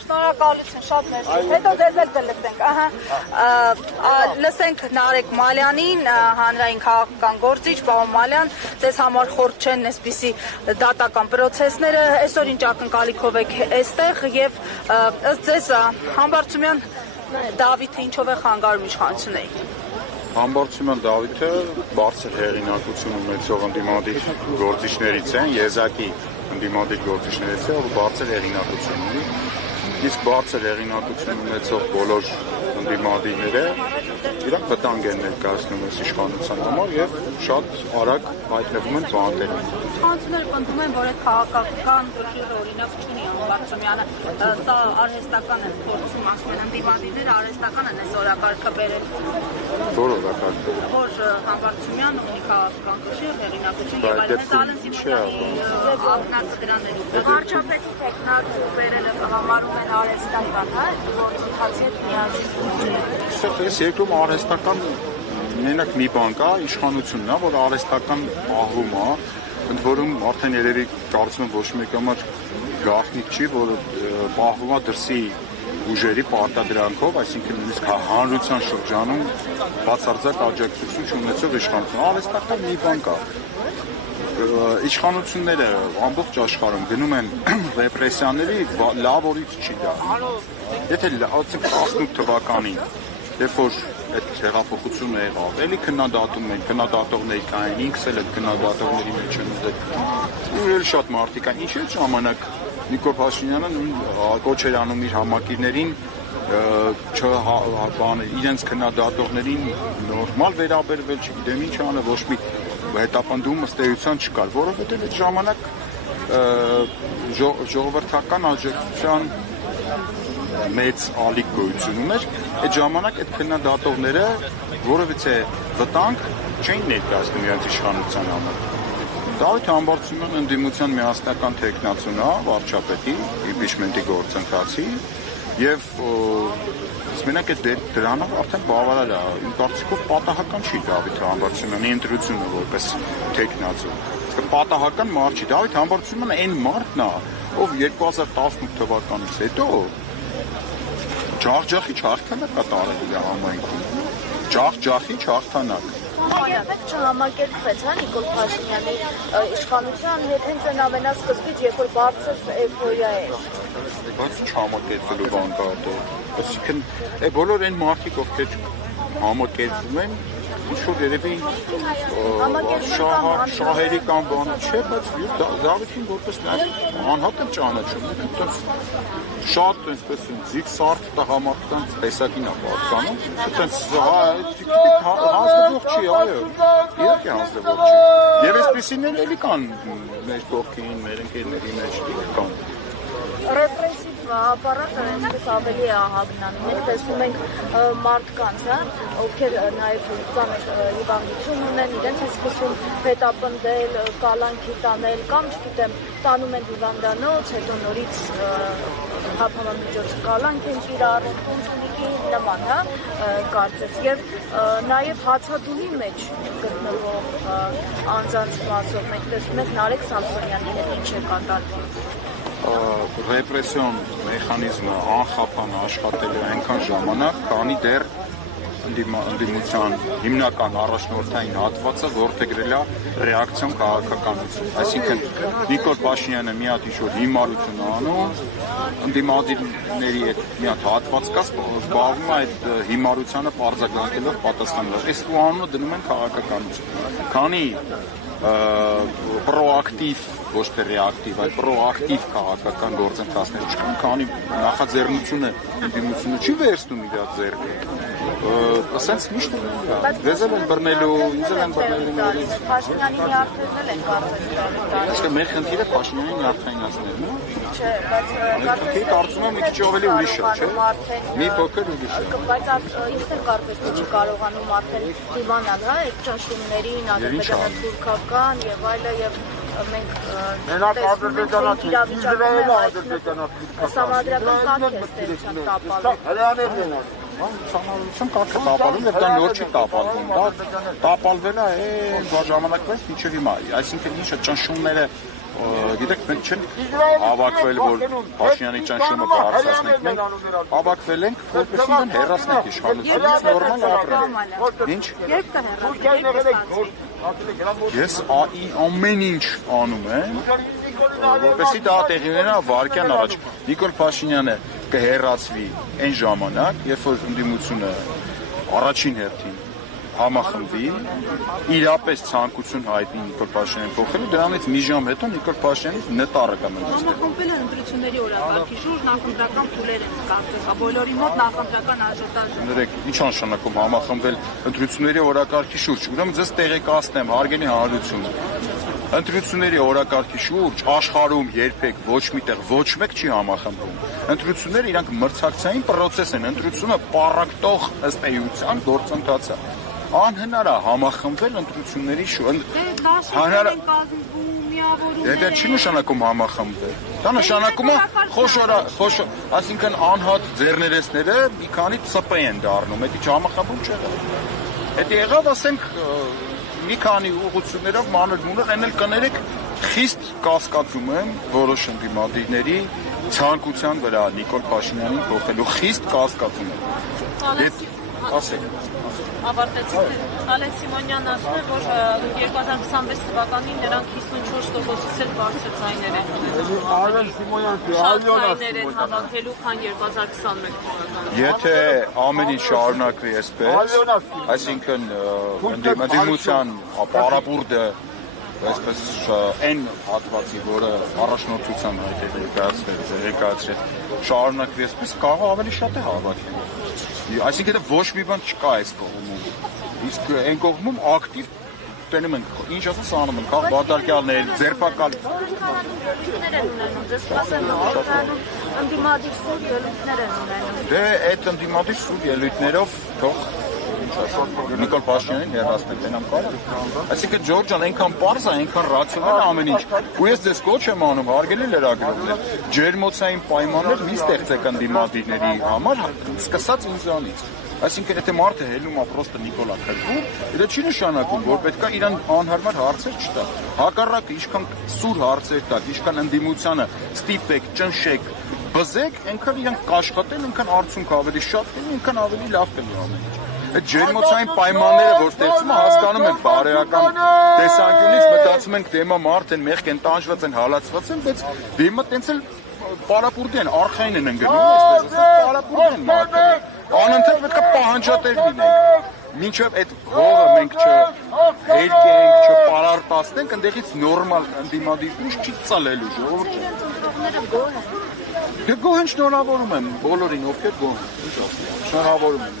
Շնորհակալություն, շատ մերսի։ Հետո ձեզ էլ կլսենք, լսենք Նարեկ Մալյանին, հանրային քաղաքական գործիչ, պարոն Մալյան, ձեզ համար խորտ չեն այսպիսի դատական պրոցեսները, այսօր ինչ ակնկալիքով եք այստեղ եւ ըստ ձեզ Համբարձումյան Դավիթը ինչով է խանգարում իշխանություններին։ Համբարձումյան Դավիթը բարձր հեղինակություն ունեցող ընդդիմադիր գործիչներից են, եզակի ընդդիմադիր գործիչներից է, ով բարձր հեղինակություն ունի, իսկ բարձր հեղինակություն ունեցող բոլոր ընդդիմադիրները իրանք վտանգ են ներկայացնում այս իշխանության համար եւ շատ արագ հայտնվում են բանտերում։ Իշխանությունները պնդում են, որ այդ քաղաքական դժգոհ օրինակ չունի Համբարձումյանը, սա արհեստական է փորձում, ասում են ընդդիմադիրները արհեստական են այս օրակարգը բերել։ Որ օրակարգը։ Որ Համբարձումյանը ունի քաղաքական դժգոհ հեղինակություն եւ այլն, հենց Ալեն Սիմոնյանի ակնարկը դրաներում։ Վարչապետի տեխնացու բերելը համարում են արհեստական, հա, գործընթացի հետ միասին։ Ես երկրում արհեստական մենակ մի բան կա, իշխանությունն է, որ արհեստական պահվում է, ընդ որում արդեն երևի կարծում եմ ոչ մեկի համար գաղտնիք չի, որ պահվում է դրսի ուժերի պարտադրանքով, այսինքն նույնիսկ հանրության շրջանում բացարձակ աջակցություն չունեցող իշխանություն։ Արհեստական մի բան կա։ Իշխանությունները ամբողջ աշխարհում գնում են ռեպրեսիաների, լավ օրից չի դա։ Եթե 18 թվականին, երբ որ այդ հեղափոխությունը եղավ, էլի քննադատում են, քննադատողներ կային, ինքս էլ այդ քննադատողների մեջ եմ ուտել շատ մարդիկ կային, ինչ այդ ժամանակ Նիկոլ Փաշինյանը կոչ էր անում իր համակիրներին իրենց քննադատողներին նորմալ վերաբերվել, չգիտեմ ինչ անը, ոչ մի հետապնդում ըստ էության չկար, որովհետև այդ ժամանակ ժողովրդական աջակցության մեծ ալիք գոյություն ուներ, այդ ժամանակ այդ քննադատողները որևիցե վտանգ չէին ներկայացնում իրենց իշխանության համար։ Դավիթ Համբարձումյան ընդդիմության միասնական թեկնածուն է վարչապետի, իմպիչմենտի գործընթացի եւ մենակ այդ դրանով արդեն բավարար է, իմ կարծիքով պատահական չի Դավիթ Համբարձումյանի ընտրությունը որպես թեկնածու։ Իսկ պատահական մարդ չի, Դավիթ Համբարձումյանը այն մարդն է, ով 2018 թվականից հետո ջախջախիչ հաղթանակ կատարել է համայնքում։ Ջախջախիչ հաղթանակ։ Երբեք չհամակերպվեց, հա, Նիկոլ Փաշինյանի իշխանության հետ հենց այն ամենասկզբից, երբ որ բարձր էյֆորիա էր։ Բայց չհամակերպվելու բան կա դա։ Այսինքն, բոլոր այն մարդիկ, ովքեր համակերպվում են, ինչ-որ երևի շահերի կամ բանը չէ, բայց Դավիթին որպես նաև անհատ եմ ճանաչում, շատ այսպես զիգսարթ տղամարդկանց տեսակին է պատկանում, այդպես հանձնվող չի, այո, իհարկե հանձնվող չի։ Եվ այսպիսիներ էլի կան մեր կողքին, մեր ընկերների մեջ կան։ Ռեպրեսիվ ապարատը այսպես ավելի է ահագնանում, մենք տեսնում ենք մարդկանց, ովքեր նաև ծանր հիվանդություն ունեն, իրենց են սկսում հետապնդել, կալանքի տանել, կամ չգիտեմ, տանում են հիվանդանոց, հետո նորից հափամամիջոց կալանք են կիրառում, տունտունիկի նման, կարծես, եւ նաև հացադուլի մեջ գտնվող անձանց մասով մենք տեսնում ենք Նարեկ Սամսոնյանի հետ ինչ է կատարվում։ Ռեպրեսիոն մեխանիզմը անխափան աշխատելու այնքան ժամանակ, քանի դեռ ընդդիմության հիմնական առաջնորդային հատվածը որդեգրել է ռեակցիոն քաղաքականություն։ Այսինքն Նիկոլ Փաշինյանը մի հատ ինչ-որ հիմարություն անում, ընդդիմադիրների հետ մի հատ հատված կա, զբաղվում է այդ հիմարությանը պարզագանքելով պատասխանելով։ Այս անունը դնում են քաղաքականություն։ Քանի պրոակտիվ, ոչ թե ռեակտիվ, այլ պրոակտիվ քաղաքական գործընթացներ չկան, քանի նախաձեռնությունը ընդդիմությունը չի վերցնում իր ձեռքը։ Ասենց միշտ վեզել են բռնելու, ինձ են բռնելու նորից։ Փաշինյանի նյարդերն էլ են կարծես տալու։ Իսկ մեր խնդիրը Փաշինյանի նյարդայնացնելն է։ Չէ, բայց կարծում եմ մի քիչ ավելի ուրիշ է, չէ՞։ Մի փոքր ուրիշ է։ Բայց ինքն էլ կարծես թե չի կարողանում արդեն դիվանալ, հա, այդ ճնշումներին, Ադրբեջանա-Թուրքական եւ այլը եւ մենք Սամադրական կարգ է ստեղծան տապալում։ Սամադրության կարգը տապալում եւ դա նոր չի տապալվում, դա տապալվել է ժամանակվանից մինչեւ հիմա, այսինքն ինչը ճնշումները գիտեք, մենք չենք հավաքվել, որ Փաշինյանի ճնշումը բարձրացնենք, մենք հավաքվել ենք, որպեսզի իրեն հեռացնենք իշխանությունից, նորմալ ապրեն։ Ինչ? Երբ կհեռացնեք։ Ես ամեն ինչ անում եմ, որպեսզի դա տեղի ունենա վայրկյան առաջ։ Նիկոլ Փաշինյանը կհեռացվի այն ժամանակ, երբ որ ընդդիմությունը առաջին հերթին համախմբվի, իրապես ցանկություն հայտնի Նիկոլ Փաշինյանին փոխելու, դրանից մի ժամ հետո Նիկոլ Փաշինյանից նետարը կմնա։ Համախմբվել են ընտրությունների օրակարգի շուրջ, նախընտրական փուլեր են կարծես, բոլորի մոտ նախընտրական աժոտաժ։ Ներեք, ինչ նշանակում համախմբվել ընտրությունների օրակարգի շուրջ։ Ուրեմն ձեզ տեղեկացնեմ, հարգելի հանրություն։ Ընտրությունների օրակարգի շուրջ աշխարհում երբեք ոչ միտեղ ոչ մեկ չի համախմբվում։ Ընտրությունները իրանք մրցակցային process են, ընտրությունը պարակտող ըստ էության գործընթաց է։ Անհնար է համախմբվել ընտրությունների շուրջ։ Դա չի նշանակում համախմբվել։ Դա նշանակում է խոշոր, այսինքն անհատ ձեռներեցները մի քանի ծպ են դառնում, դա համախմբում չէ։ Դա եղավ, ասենք, մի քանի ուղղություններով մանր-մունր, այն էլ կներեք, խիստ կասկածում եմ որոշ ընդդիմադիրների ցանկության վրա Նիկոլ Փաշինյանին փոխելու, խիստ կասկածում եմ։ Ասեք։ Ավարտեցիք։ Ալեքս Սիմոնյանն ասում է, որ 2026 թվականին նրանք 54%-ից էլ բարձր ձայներ են ունեցել։ Շատ ձայներ են հավաքելու, քան 2021 թվականին։ Եթե ամեն ինչ շարունակվի այսպես, այսինքն ընդդիմության պարապուրդը այսպես այն հատվածի, որը առաջնորդության հետ է ներկայացրել, շարունակվի այսպես, կարող ավելի շատ է հավաքել։ Այսինքն ոչ մի բան չկա այս կողմում։ Իսկ այն կողմում ակտիվ տենում ենք, ինչ ասես անում ենք, քաղ բատարկյալներ, ձերբակալ։ Ընդդիմադիր սուր ելույթներ են ունենում։ Դե այդ ընդդիմադիր սուր ելույթներով թող Նիկոլ Փաշինյանին հեռացնենք, այնքան կարող։ Այսինքն Ջորջան այնքան պարզ է, այնքան ռացիոնալ է ամեն ինչ։ Ու ես ձեզ կոչ եմ անում, հարգելի լրագրողներ, ջերմոցային պայմաններ մի ստեղծեք ընդդիմադիրների համար, սկսած ինձանից։ Այսինքն եթե մարդը հելում է պրոստը Նիկոլա քրվում, դա չի նշանակում, որ պետք է իրան անհարմար հարցեր չտա։ Հակառակը, ինչքան սուր հարցեր տակ, ինչքան ընդդիմությանը ստիպեք, ճնշեք, բզեք, այնքան իրանք կաշխատեն, այնքան արդյունք ավելի շատ կլինի, այնքան ավելի լավ կլինի ամեն ինչ։ Այդ ջերմոցային պայմանները, որ ստեղծում է, հասկանում ենք բարոյական տեսանկյունից, մտածում ենք դեմա մարդ են, մեղք են, տանջված են, հալածված են, բայց դեմա տենց էլ պարապուրդ են, արխային են ընկնում, այսպես ասած, պարապուրդ են մարդը։ Անընդհատ պետք է պահանջատեր լինենք։ Մինչև այդ հողը մենք չհերկենք, չպարարտացնենք, ընդեղից նորմալ ընդդիմադիր ուժ չի ծալելու ժողովուրդը։ Դե գոհ են, շնորհավորում եմ բոլորին, ովքեր գոհ են։ Շնորհավորում եմ։